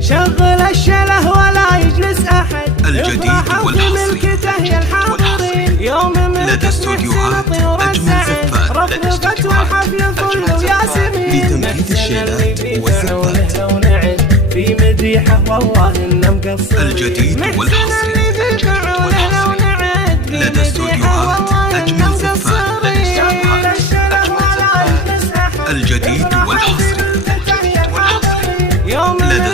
شغل الشله ولا يجلس أحد، الجديد والحصري يوم لدى استوديوهات أجمل زفات. رفرفت والحفل كله ياسمين، لتنفيذ الشيلات والزفات. في مديحه والله إنه مقصر. الجديد والحصري لدى استوديوهات أجمل زفات. الجديد والحصري لدى